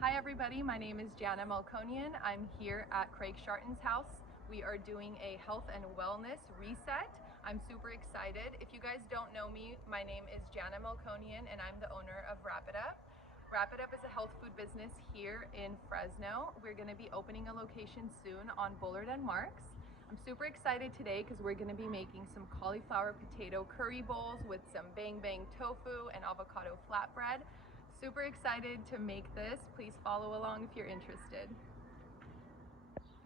Hi everybody, my name is Janna Melkonian. I'm here at Craig Sharton's house. We are doing a health and wellness reset. I'm super excited. If you guys don't know me, my name is Janna Melkonian and I'm the owner of Wrap It Up. Wrap It Up is a health food business here in Fresno. We're going to be opening a location soon on Bullard and Marks. I'm super excited today because we're going to be making some cauliflower potato curry bowls with some bang bang tofu and avocado flatbread. Super excited to make this. Please follow along if you're interested.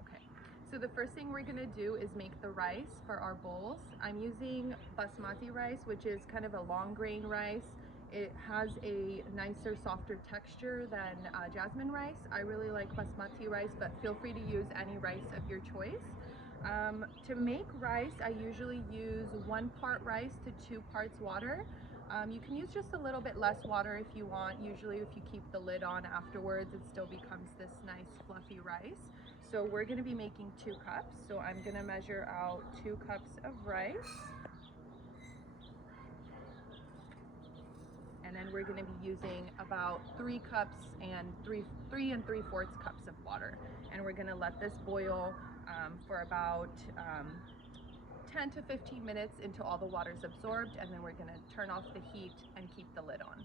Okay, so the first thing we're gonna do is make the rice for our bowls. I'm using basmati rice, which is kind of a long grain rice. It has a nicer, softer texture than jasmine rice. I really like basmati rice, but feel free to use any rice of your choice. To make rice, I usually use 1 part rice to 2 parts water. You can use just a little bit less water if you want. Usually if you keep the lid on afterwards, it still becomes this nice fluffy rice. So we're gonna be making 2 cups. So I'm gonna measure out 2 cups of rice. And then we're gonna be using about 3 cups and 3 3/4 cups of water. And we're gonna let this boil for about 10 to 15 minutes until all the water's absorbed, and then we're gonna turn off the heat and keep the lid on. All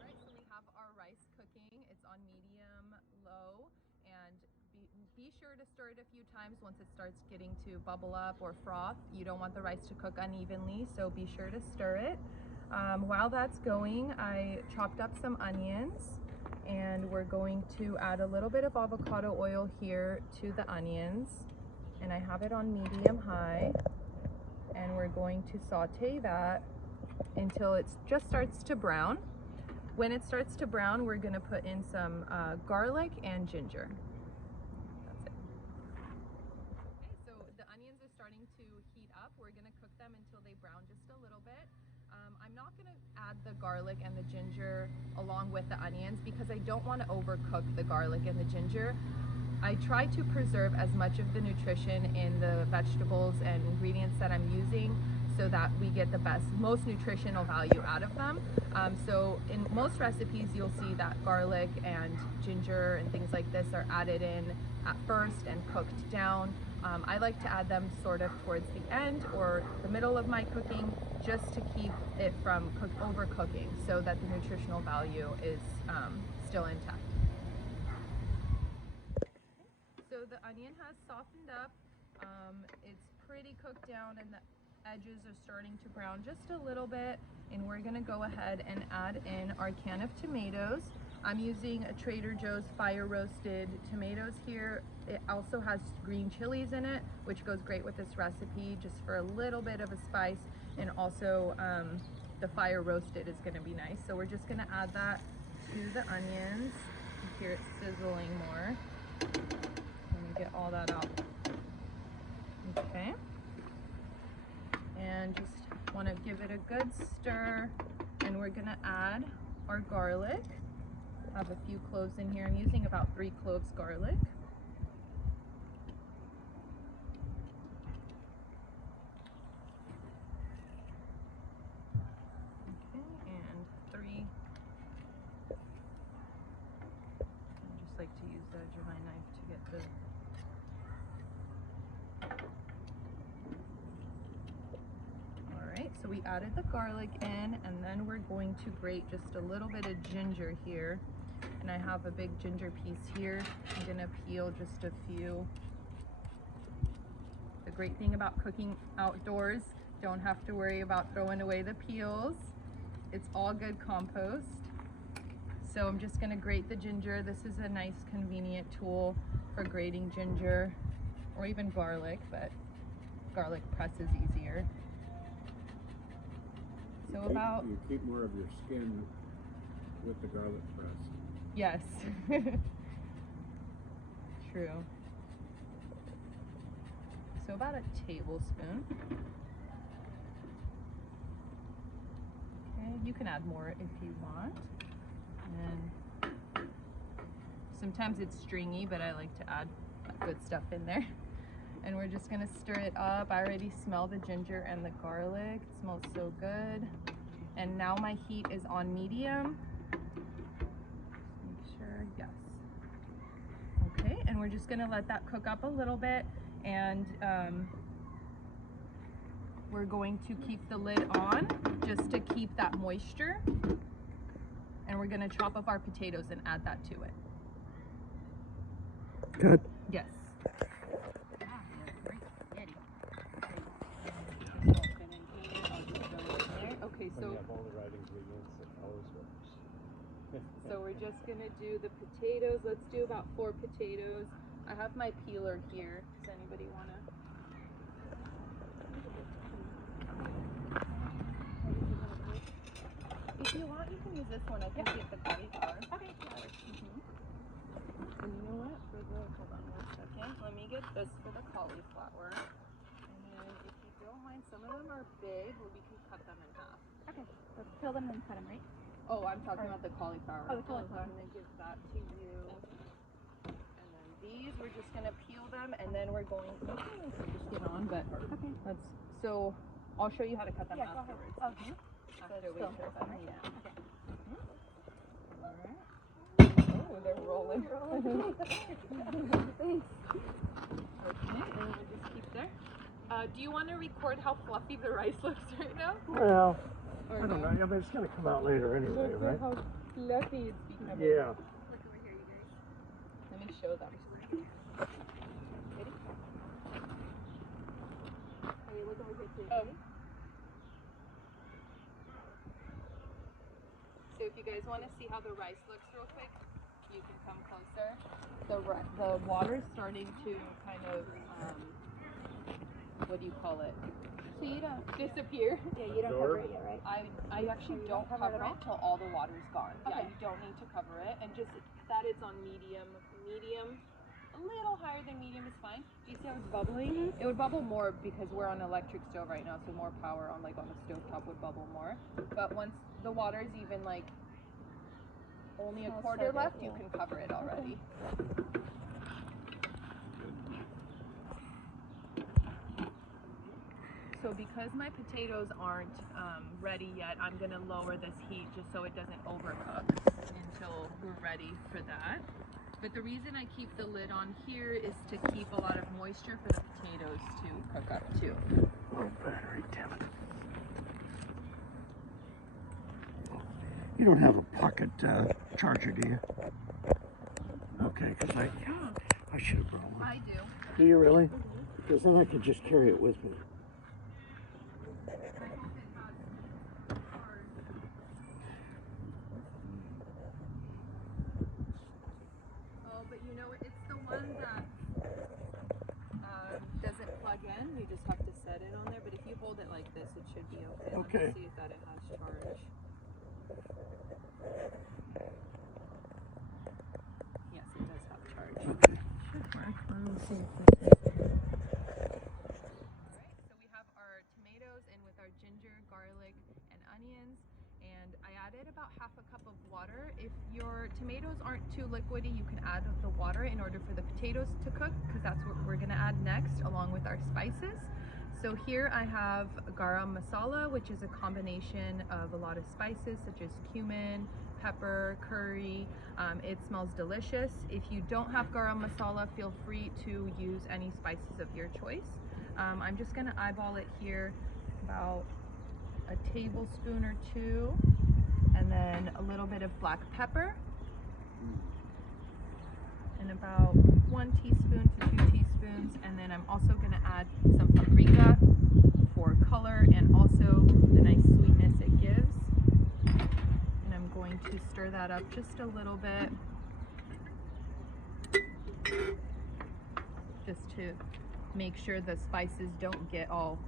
right, so we have our rice cooking. It's on medium low, and be sure to stir it a few times once it starts getting to bubble up or froth. You don't want the rice to cook unevenly, so be sure to stir it. While that's going, I chopped up some onions, and we're going to add a little bit of avocado oil here to the onions. And I have it on medium high, and we're going to saute that until it just starts to brown. When it starts to brown, we're going to put in some garlic and ginger. That's it. Okay, so the onions are starting to heat up. We're going to cook them until they brown just a little bit. I'm not going to add the garlic and the ginger along with the onions because I don't want to overcook the garlic and the ginger. I try to preserve as much of the nutrition in the vegetables and ingredients that I'm using so that we get the most nutritional value out of them. So in most recipes, you'll see that garlic and ginger and things like this are added in at first and cooked down. I like to add them sort of towards the end or the middle of my cooking just to keep it from overcooking so that the nutritional value is still intact. So the onion has softened up. It's pretty cooked down and the edges are starting to brown just a little bit, and we're gonna go ahead and add in our can of tomatoes. I'm using a Trader Joe's fire roasted tomatoes here. It also has green chilies in it, which goes great with this recipe just for a little bit of a spice, and also the fire roasted is gonna be nice. So we're just gonna add that to the onions. You hear it sizzling more. Get all that out. Okay, and just want to give it a good stir, and we're gonna add our garlic. I have a few cloves in here. I'm using about 3 cloves garlic. Okay, and 3. I just like to use the edge of my knife to get the So we added the garlic in, and then we're going to grate just a little bit of ginger here. And I have a big ginger piece here. I'm gonna peel just a few. The great thing about cooking outdoors, don't have to worry about throwing away the peels. It's all good compost. So I'm just gonna grate the ginger. This is a nice convenient tool for grating ginger or even garlic, but garlic press is easier. So you keep more of your skin with the garlic press. Yes. True. So about a tablespoon. Okay, you can add more if you want. And sometimes it's stringy, but I like to add good stuff in there. And we're just gonna stir it up. I already smell the ginger and the garlic. It smells so good. And now my heat is on medium. we're just gonna let that cook up a little bit, and we're going to keep the lid on just to keep that moisture, and we're gonna chop up our potatoes and add that to it. Good. Yes. Okay, so When you have all the right ingredients, it always works. so we're just gonna do the potatoes. Let's do about 4 potatoes. I have my peeler here. Does anybody wanna? If you want, you can use this one. I can take the cauliflower. Okay, that works. And you know what? Hold on 1 second. Let me get this for the cauliflower. And then if you don't mind, some of them are big, but we can cut them in half. Okay, so peel them and cut them, right? Oh, I'm talking about the cauliflower. Oh, the cauliflower. I'm gonna give that to you. And then these, we're just gonna peel them, and then we're going. You can also just get on, but Okay. let's. So I'll show you how to cut them Yeah, go ahead. afterwards. Okay. After we Still share hold them. on, Yeah. Okay. Oh, they're rolling. Thanks. Okay, and we'll just keep there. Do you want to record how fluffy the rice looks right now? Well, Or I don't no? know. Yeah, but it's gonna come out later anyway, Look right? at how fluffy it's becoming. Yeah. Look over here, you guys. Let me show them. Ready? Okay, look over here too. Oh. Ready? So if you guys want to see how the rice looks real quick, you can come closer. The water's starting to kind of, what do you call it? So you don't Disappear. Yeah, you don't cover it yet, right? I actually you don't don't cover cover it it till all the water's gone. Yeah, Okay. you don't need to cover it, and just that it's on medium, a little higher than medium is fine. Do you see how it's bubbling? It would bubble more because we're on an electric stove right now, so more power on like on the stove top would bubble more. But once the water's even like only a Smells quarter so good, left, you yeah. can cover it already. So because my potatoes aren't ready yet, I'm gonna lower this heat just so it doesn't overcook until we're ready for that. But the reason I keep the lid on here is to keep a lot of moisture for the potatoes to cook up too. Oh, battery, damn it. You don't have a pocket charger, do you? Okay, because I should have brought one. I do. Do you really? Because then I could just carry it with me. Oh, but you know, it's the one that doesn't plug in. You just have to set it on there. But if you hold it like this, it should be okay. Okay. Let me see if that it has charge. Yes, it does have charge. Okay. Should work. Let me see if this is. Alright, so we have our tomatoes in with our ginger, garlic, and onions. And I added about half a cup of water. If your tomatoes aren't too liquidy, you can add the water in order for the potatoes to cook, because that's what we're gonna add next along with our spices. So here I have garam masala, which is a combination of a lot of spices such as cumin, pepper, curry. It smells delicious. If you don't have garam masala, feel free to use any spices of your choice. I'm just gonna eyeball it here, about a tablespoon or 2, and then a little bit of black pepper, and about 1 teaspoon to 2 teaspoons, and then I'm also going to add some paprika for color and also the nice sweetness it gives. And I'm going to stir that up just a little bit, just to make sure the spices don't get all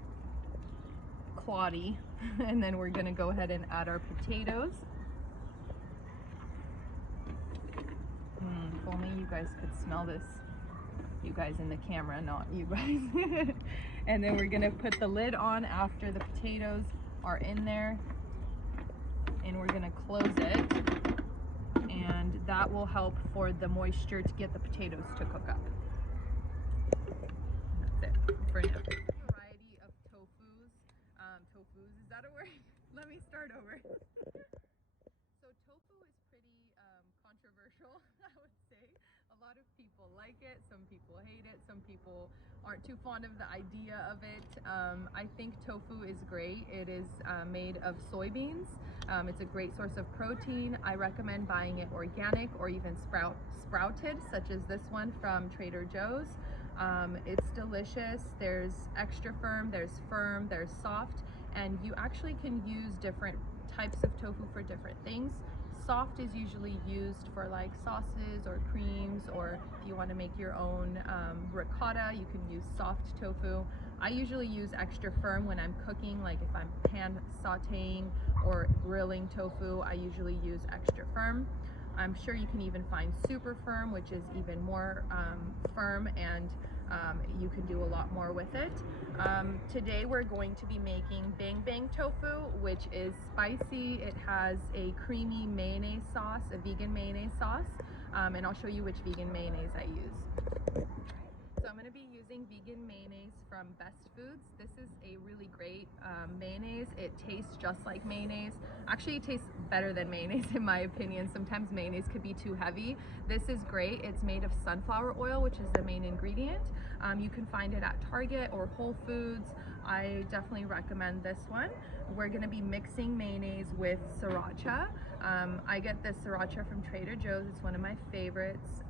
cloddy. And then we're gonna go ahead and add our potatoes. If only you guys could smell this. You guys in the camera, not you guys. And then we're gonna put the lid on after the potatoes are in there, and we're gonna close it, and that will help for the moisture to get the potatoes to cook up. That's it for now. Variety of tofus. Is that a word? Let me start over. So tofu is pretty controversial, I would say. A lot of people like it, some people hate it, some people aren't too fond of the idea of it. I think tofu is great. It is made of soybeans. It's a great source of protein. I recommend buying it organic or even sprouted, such as this one from Trader Joe's. It's delicious. There's extra firm, there's soft, and you actually can use different types of tofu for different things. Soft is usually used for like sauces or creams, or if you want to make your own ricotta, you can use soft tofu. I usually use extra firm when I'm cooking, like if I'm pan sauteing or grilling tofu, I usually use extra firm. I'm sure you can even find super firm, which is even more firm, and you can do a lot more with it. Today we're going to be making bang bang tofu, which is spicy. It has a creamy mayonnaise sauce, a vegan mayonnaise sauce, and I'll show you which vegan mayonnaise I use. So I'm going to be using vegan mayonnaise from Best Foods. This is a really great mayonnaise. It tastes just like mayonnaise. Actually, it tastes better than mayonnaise in my opinion. Sometimes mayonnaise could be too heavy. This is great. It's made of sunflower oil, which is the main ingredient. You can find it at Target or Whole Foods. I definitely recommend this one. We're going to be mixing mayonnaise with sriracha. I get this sriracha from Trader Joe's. It's one of my favorites.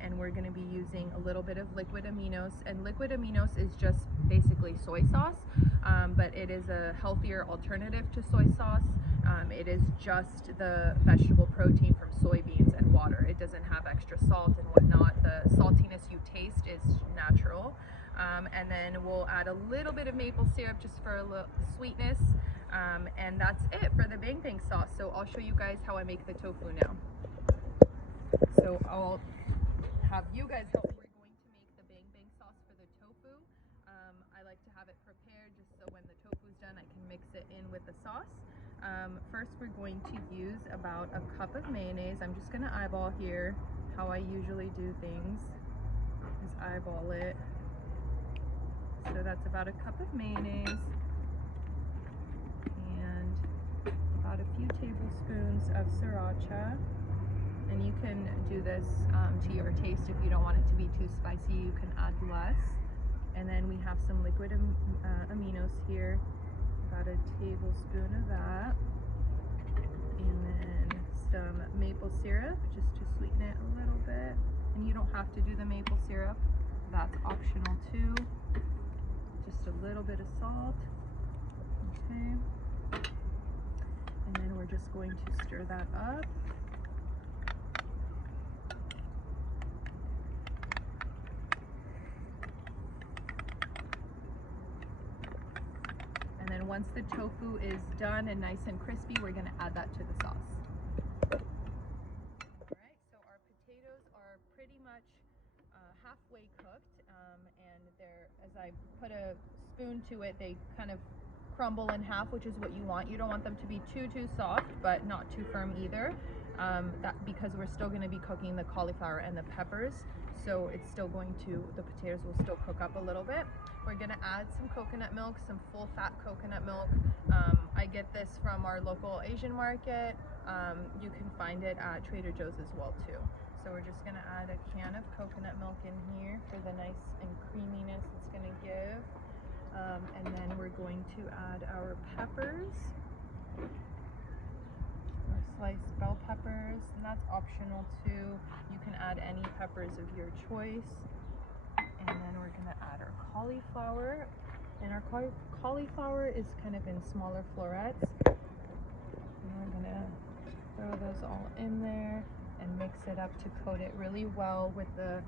And we're going to be using a little bit of liquid aminos. And liquid aminos is just basically soy sauce, but it is a healthier alternative to soy sauce. It is just the vegetable protein from soybeans and water. It doesn't have extra salt and whatnot. The saltiness you taste is natural. And then we'll add a little bit of maple syrup just for a little sweetness. And that's it for the bang bang sauce. So I'll show you guys how I make the tofu now. So I'll have you guys help me. We're going to make the bang bang sauce for the tofu. I like to have it prepared just so when the tofu's done I can mix it in with the sauce. First we're going to use about a cup of mayonnaise. I'm just going to eyeball here. How I usually do things is eyeball it. So that's about a cup of mayonnaise and about a few tablespoons of sriracha. And you can do this to your taste. If you don't want it to be too spicy, you can add less. And then we have some liquid aminos here, about a tablespoon of that. And then some maple syrup, just to sweeten it a little bit. And you don't have to do the maple syrup, that's optional too. Just a little bit of salt. Okay. And then we're just going to stir that up. And then once the tofu is done and nice and crispy, we're going to add that to the sauce. Alright, so our potatoes are pretty much halfway cooked, and they're, as I put a spoon to it, they kind of crumble in half, which is what you want. You don't want them to be too soft, but not too firm either, because we're still going to be cooking the cauliflower and the peppers, so it's still going to, the potatoes will still cook up a little bit. We're going to add some coconut milk, some full fat coconut milk. I get this from our local Asian market. You can find it at Trader Joe's as well too. So we're just going to add a can of coconut milk in here for the nice and creaminess it's going to give. And then we're going to add our peppers, our sliced bell peppers, and that's optional too. You can add any peppers of your choice. And then we're going to add our cauliflower. And our cauliflower is kind of in smaller florets. And we're going to throw those all in there and mix it up to coat it really well with the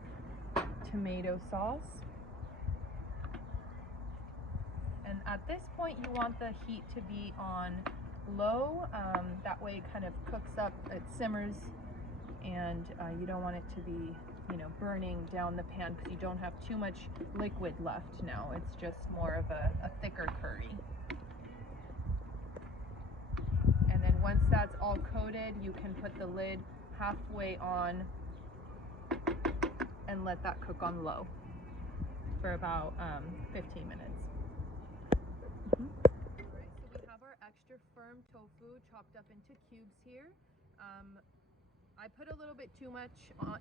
tomato sauce. And at this point you want the heat to be on low, that way it kind of cooks up, it simmers, and you don't want it to be, you know, burning down the pan, because you don't have too much liquid left now. It's just more of a thicker curry. And then once that's all coated, you can put the lid halfway on and let that cook on low for about 15 minutes. Alright, so we have our extra firm tofu chopped up into cubes here. I I put a little bit too much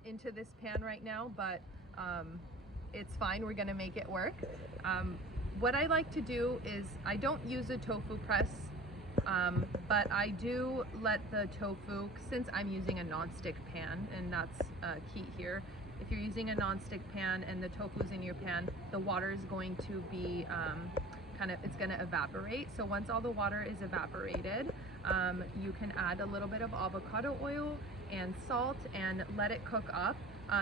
into this pan right now, but it's fine. We're gonna make it work. What I like to do is I don't use a tofu press, but I do let the tofu, since I'm using a non-stick pan, and that's key here. If you're using a non-stick pan and the tofu's in your pan, the water is going to be it's going to evaporate. So once all the water is evaporated, you can add a little bit of avocado oil and salt and let it cook up.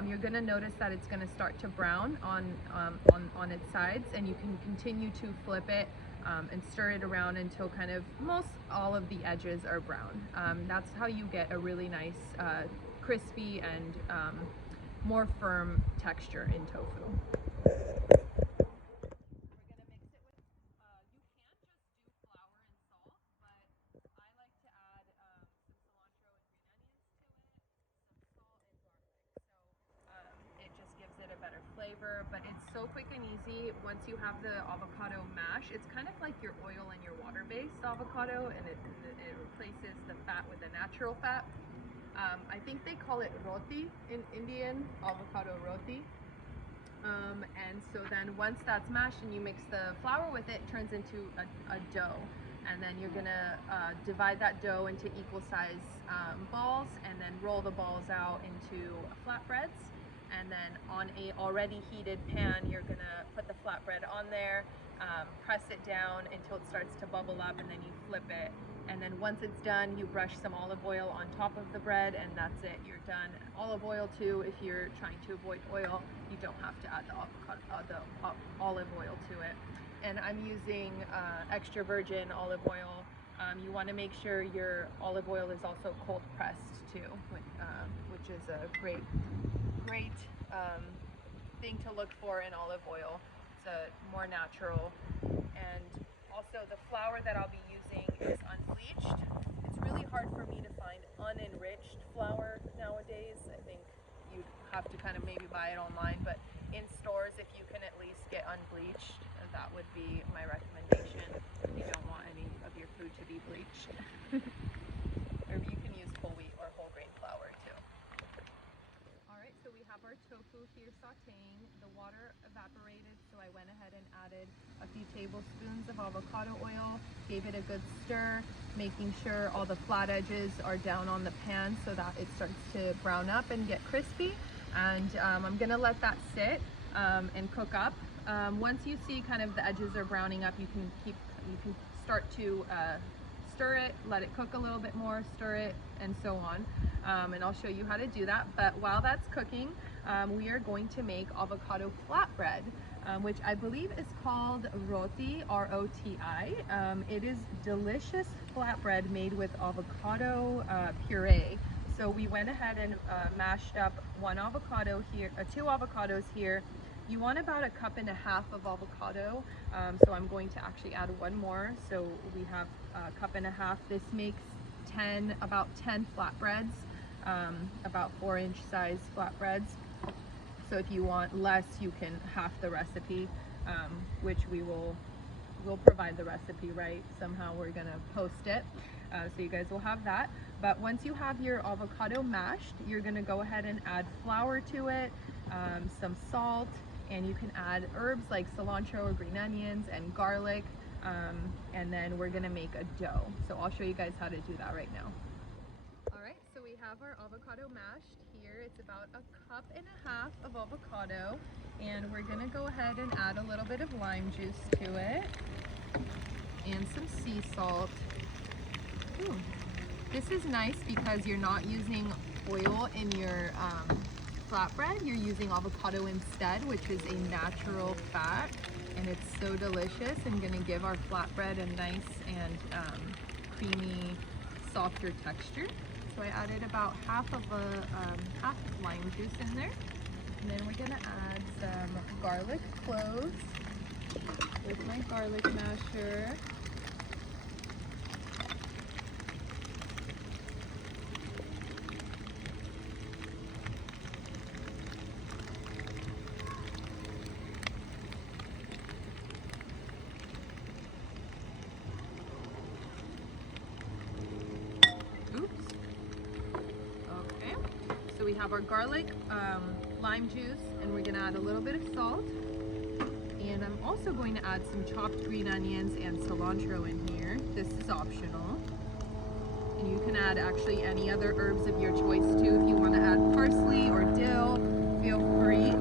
You're going to notice that it's going to start to brown on its sides, and you can continue to flip it and stir it around until kind of most all of the edges are brown. That's how you get a really nice crispy and more firm texture in tofu. Flavor, but it's so quick and easy. Once you have the avocado mash, it's kind of like your oil and your water-based avocado, and it replaces the fat with a natural fat. I think they call it roti in Indian, avocado roti. And so then once that's mashed and you mix the flour with it, it turns into a dough. And then you're gonna divide that dough into equal size balls, and then roll the balls out into flatbreads. And then on a already heated pan, you're gonna put the flatbread on there, press it down until it starts to bubble up, and then you flip it. And then once it's done, you brush some olive oil on top of the bread, and that's it, you're done. Olive oil too, if you're trying to avoid oil, you don't have to add the olive oil to it. And I'm using extra virgin olive oil. You wanna make sure your olive oil is also cold pressed too, which is a great thing to look for in olive oil. It's a more natural. And also the flour that I'll be using is unbleached. It's really hard for me to find unenriched flour nowadays. I think you'd have to kind of maybe buy it online, but in stores, if you can at least get unbleached, that would be my recommendation if you don't want any of your food to be bleached. Or you can use whole wheat or whole grain flour too. Alright, so we have our tofu here sauteing. The water evaporated, so I went ahead and added a few tablespoons of avocado oil, gave it a good stir, making sure all the flat edges are down on the pan so that it starts to brown up and get crispy. And I'm gonna let that sit and cook up. Once you see kind of the edges are browning up, you can start to stir it, let it cook a little bit more, stir it, and so on. And I'll show you how to do that. But while that's cooking, we are going to make avocado flatbread, which I believe is called roti, R-O-T-I. It is delicious flatbread made with avocado puree. So we went ahead and mashed up one avocado here, 2 avocados here. You want about 1.5 cups of avocado, so I'm going to actually add one more. So we have 1.5 cups. This makes about 10 flatbreads, about 4-inch size flatbreads. So if you want less, you can half the recipe, which we'll provide the recipe, right? Somehow we're gonna post it, so you guys will have that. But once you have your avocado mashed, you're gonna go ahead and add flour to it, some salt, and you can add herbs like cilantro or green onions and garlic, and then we're gonna make a dough. So I'll show you guys how to do that right now. All right, so we have our avocado mashed here. It's about 1.5 cups of avocado, and we're gonna go ahead and add a little bit of lime juice to it and some sea salt. Ooh. This is nice because you're not using oil in your flatbread. You're using avocado instead, which is a natural fat, and it's so delicious and gonna give our flatbread a nice and creamy, softer texture. So I added about half of lime juice in there, and then we're gonna add some garlic cloves with my garlic masher. So we have our garlic, lime juice, and we're gonna add a little bit of salt. And I'm also going to add some chopped green onions and cilantro in here. This is optional. And you can add actually any other herbs of your choice too. If you want to add parsley or dill, feel free.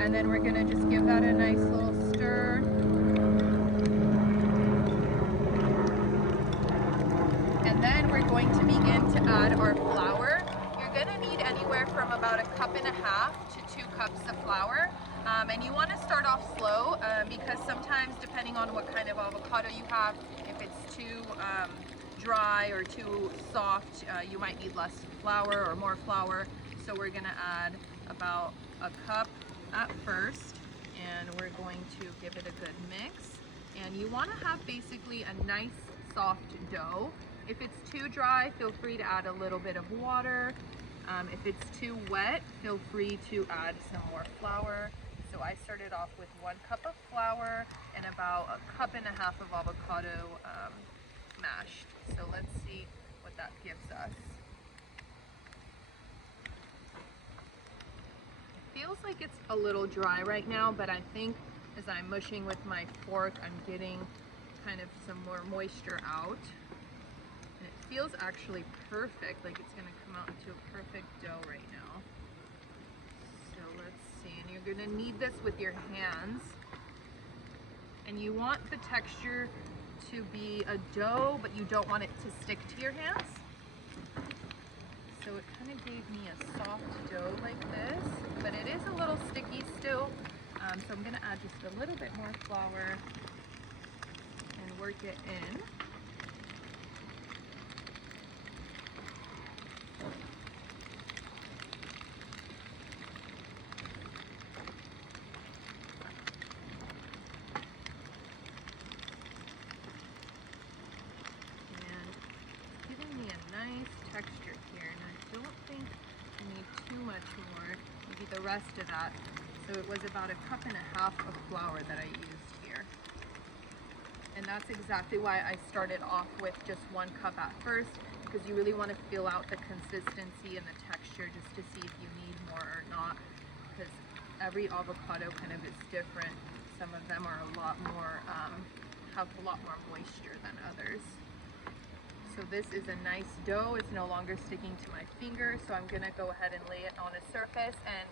And then we're gonna just give that a nice little stir. And then we're going to begin to add our flour. You're gonna need anywhere from about 1.5 cups to 2 cups of flour. And you want to start off slow because sometimes, depending on what kind of avocado you have, if it's too dry or too soft, you might need less flour or more flour. So we're gonna add about 1 cup at first, and we're going to give it a good mix. And you want to have basically a nice soft dough. If it's too dry, feel free to add a little bit of water. If it's too wet, feel free to add some more flour. So I started off with 1 cup of flour and about 1.5 cups of avocado mashed. So let's see what that gives us. It feels like it's a little dry right now, but I think as I'm mushing with my fork, I'm getting kind of some more moisture out. And it feels actually perfect, like it's gonna come out into a perfect dough right now. So let's see, and you're gonna knead this with your hands. And you want the texture to be a dough, but you don't want it to stick to your hands. So it kind of gave me a soft dough like this, but it is a little sticky still. So I'm gonna add just a little bit more flour and work it in. Nice texture here, and I don't think I need too much more, maybe the rest of that. So it was about 1.5 cups of flour that I used here. And that's exactly why I started off with just 1 cup at first, because you really want to feel out the consistency and the texture just to see if you need more or not, because every avocado kind of is different. Some of them are a lot more, have a lot more moisture than others. So this is a nice dough. It's no longer sticking to my finger, so I'm gonna go ahead and lay it on a surface and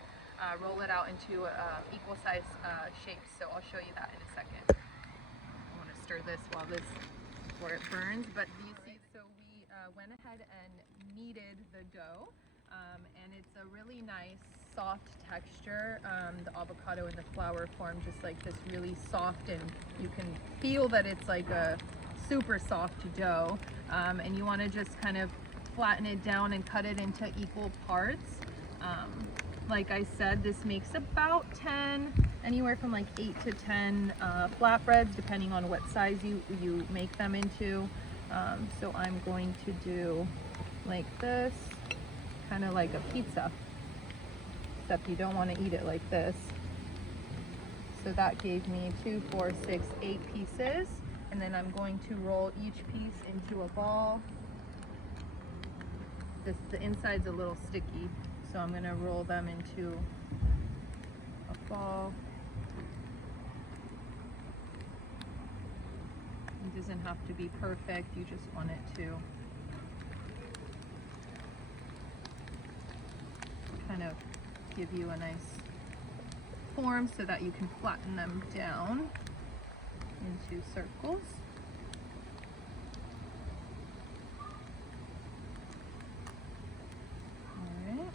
roll it out into equal size shapes. So I'll show you that in a second. I want to stir this before it burns. But you see, so we went ahead and kneaded the dough, and it's a really nice soft texture. The avocado and the flour form just like this really soft, and you can feel that it's like a super soft dough. And you want to just kind of flatten it down and cut it into equal parts. Like I said, this makes about 10, anywhere from like 8 to 10 flatbreads, depending on what size you make them into. So I'm going to do like this, kind of like a pizza, except you don't want to eat it like this. So that gave me 2, 4, 6, 8 pieces. And then I'm going to roll each piece into a ball. The inside's a little sticky, so I'm gonna roll them into a ball. It doesn't have to be perfect, you just want it to kind of give you a nice form so that you can flatten them down into circles. Alright.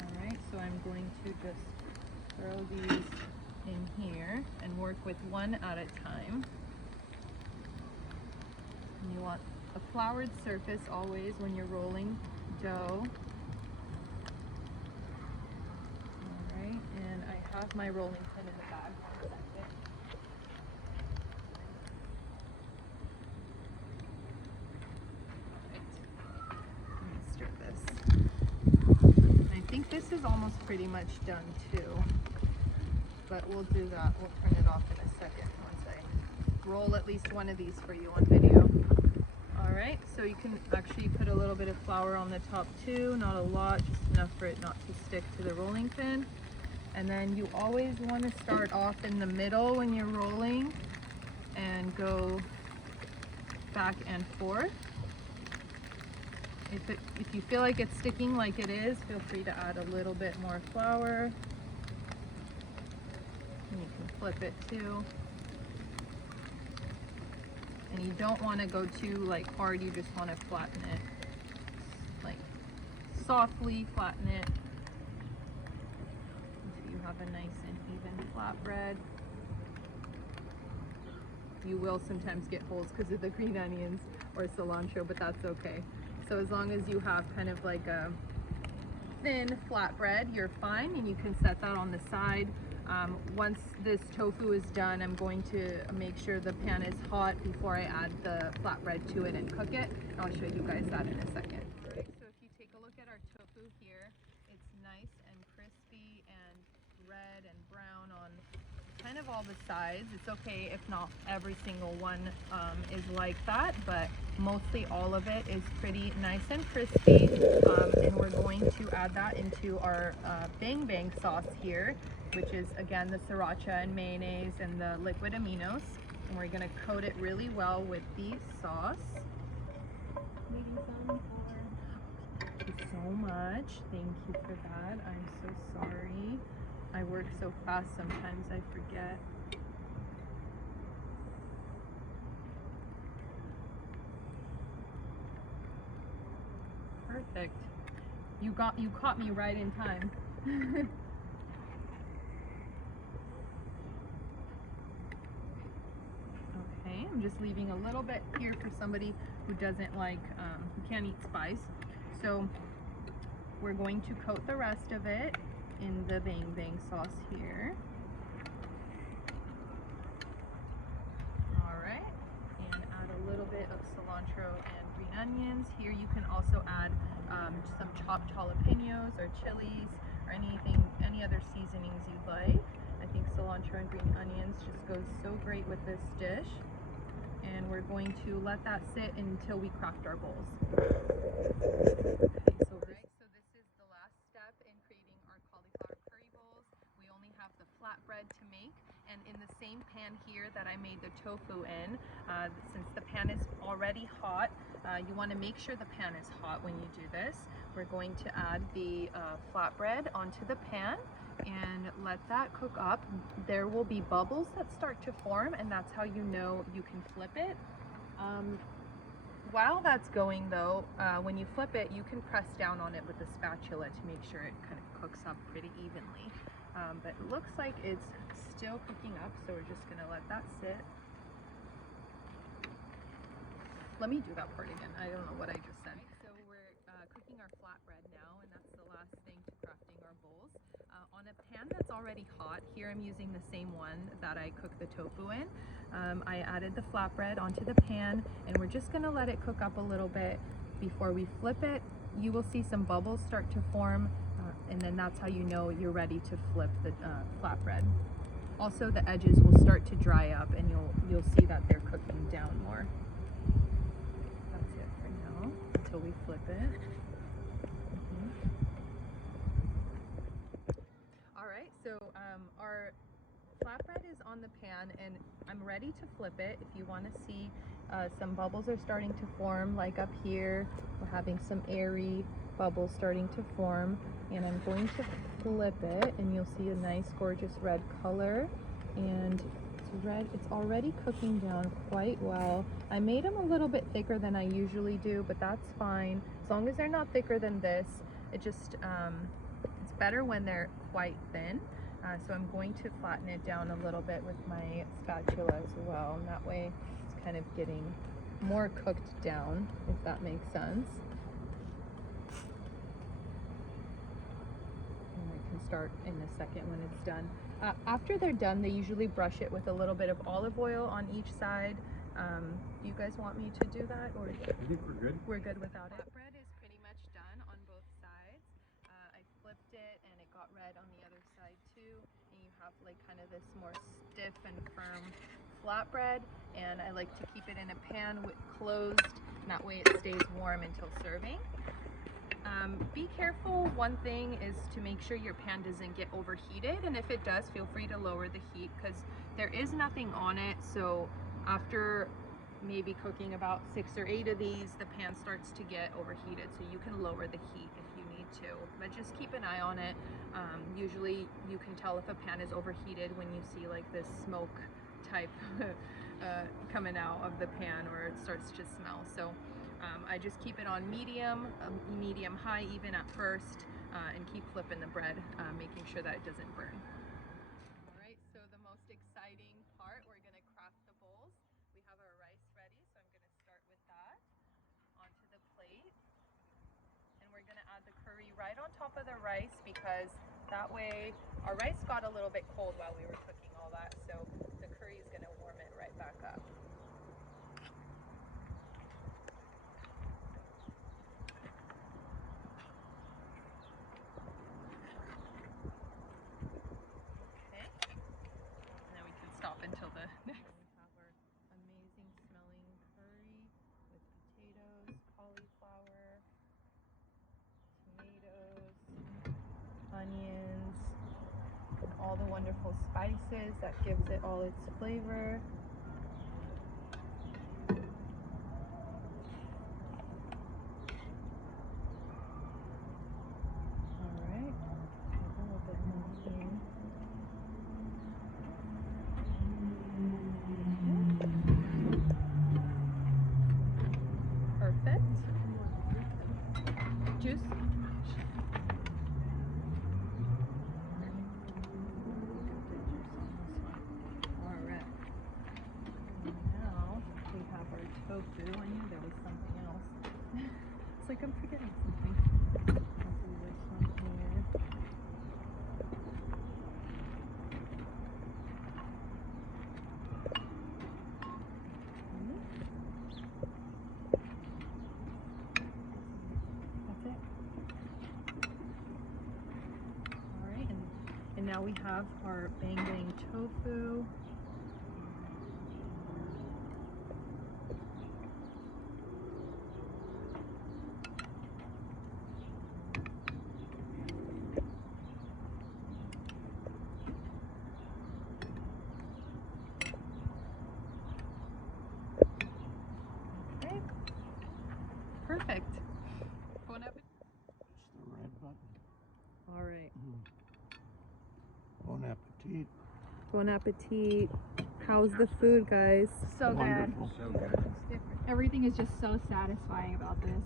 Alright, so I'm going to just throw these in here and work with one at a time. And you want a floured surface always when you're rolling dough. Alright, and I have my rolling pin in the bag. Alright, let me stir this. I think this is almost pretty much done too, but we'll do that. We'll turn it off in a second once I roll at least one of these for you on video. All right, so you can actually put a little bit of flour on the top too, not a lot, just enough for it not to stick to the rolling pin. And then you always want to start off in the middle when you're rolling and go back and forth. If you feel like it's sticking like it is, feel free to add a little bit more flour. And you can flip it too. And you don't want to go too like hard, you just want to flatten it. Like softly flatten it until you have a nice and even flatbread. You will sometimes get holes because of the green onions or cilantro, but that's okay. So as long as you have kind of like a thin flatbread, you're fine, and you can set that on the side. Once this tofu is done, I'm going to make sure the pan is hot before I add the flatbread to it and cook it. I'll show you guys that in a second. Alright, so if you take a look at our tofu here, it's nice and crispy and red and brown on kind of all the sides. It's okay if not every single one is like that, but mostly all of it is pretty nice and crispy. And we're going to add that into our bang bang sauce here, which is again the sriracha and mayonnaise and the liquid aminos. And we're gonna coat it really well with the sauce. Needing some more. Thank you so much. Thank you for that. I'm so sorry. I work so fast sometimes I forget. Perfect. You caught me right in time. Okay, I'm just leaving a little bit here for somebody who doesn't like, who can't eat spice. So we're going to coat the rest of it in the bang bang sauce here. All right, and add a little bit of cilantro and green onions. Here you can also add some chopped jalapenos or chilies or any other seasonings you'd like. I think cilantro and green onions just goes so great with this dish. And we're going to let that sit until we craft our bowls. Okay, so this is the last step in creating our cauliflower curry bowls. We only have the flatbread to make, and in the same pan here that I made the tofu in, since the pan is already hot, you want to make sure the pan is hot when you do this. We're going to add the flatbread onto the pan and let that cook up. There will be bubbles that start to form, and that's how you know you can flip it. While that's going though, when you flip it, you can press down on it with a spatula to make sure it kind of cooks up pretty evenly. But it looks like it's still cooking up, so we're just gonna let that sit. Let me do that part again. I don't know what I just said. So we're cooking our flatbread now, and that's the last thing to crafting our bowls. On a pan that's already hot, here I'm using the same one that I cooked the tofu in. I added the flatbread onto the pan, and we're just gonna let it cook up a little bit before we flip it. You will see some bubbles start to form, and then that's how you know you're ready to flip the flatbread. Also, the edges will start to dry up, and you'll see that they're cooking down more. That's it for now until we flip it. All right, so our flatbread is on the pan, and I'm ready to flip it. If you want to see, some bubbles are starting to form, like up here. We're having some airy bubbles starting to form, and I'm going to flip it, and you'll see a nice, gorgeous red color. And it's red. It's already cooking down quite well. I made them a little bit thicker than I usually do, but that's fine. As long as they're not thicker than this, it just it's better when they're quite thin. So I'm going to flatten it down a little bit with my spatula as well, and that way it's kind of getting more cooked down, if that makes sense. And I can start in a second when it's done. After they're done, they usually brush it with a little bit of olive oil on each side. Do you guys want me to do that, or I think we're good. We're good without it. That bread is pretty much done on both sides. I flipped it, and it got red on the other side too. And you have like kind of this more stiff and firm flatbread, and I like to keep it in a pan closed, and that way it stays warm until serving. Be careful. One thing is to make sure your pan doesn't get overheated, and if it does, feel free to lower the heat because there is nothing on it. So after maybe cooking about 6 or 8 of these, the pan starts to get overheated, so you can lower the heat if you need to, but just keep an eye on it. Usually you can tell if a pan is overheated when you see like this smoke type coming out of the pan, or it starts to smell. So I just keep it on medium high even at first, and keep flipping the bread, making sure that it doesn't burn. All right, so the most exciting part, we're gonna craft the bowls. We have our rice ready, so I'm gonna start with that onto the plate. And we're gonna add the curry right on top of the rice, because that way our rice got a little bit cold while we were cooking all that, so the curry is gonna warm it right back up. Until the next. We have our amazing smelling curry with potatoes, cauliflower, tomatoes, onions, and all the wonderful spices that gives it all its flavor. All right, a little bit more in. Perfect. Juice. All right. Now we have our tofu. I knew there was something else. It's like I'm forgetting something. I'll do this one here. And now we have our bang bang tofu. Okay. Perfect. Bon appetit. It's the red button. All right. Bon appetit. Bon appetit. How's the food, guys? So good. Wonderful. So good. Everything is just so satisfying about this.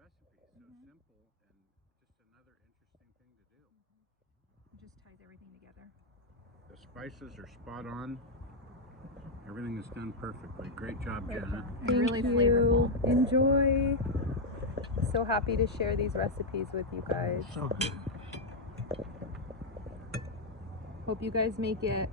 Such a great recipe. So simple, and just another interesting thing to do. It just ties everything together. The spices are spot on. Everything is done perfectly. Great job, Janna. Thank Really you. flavorful. Enjoy. So happy to share these recipes with you guys. So good. Hope you guys make it.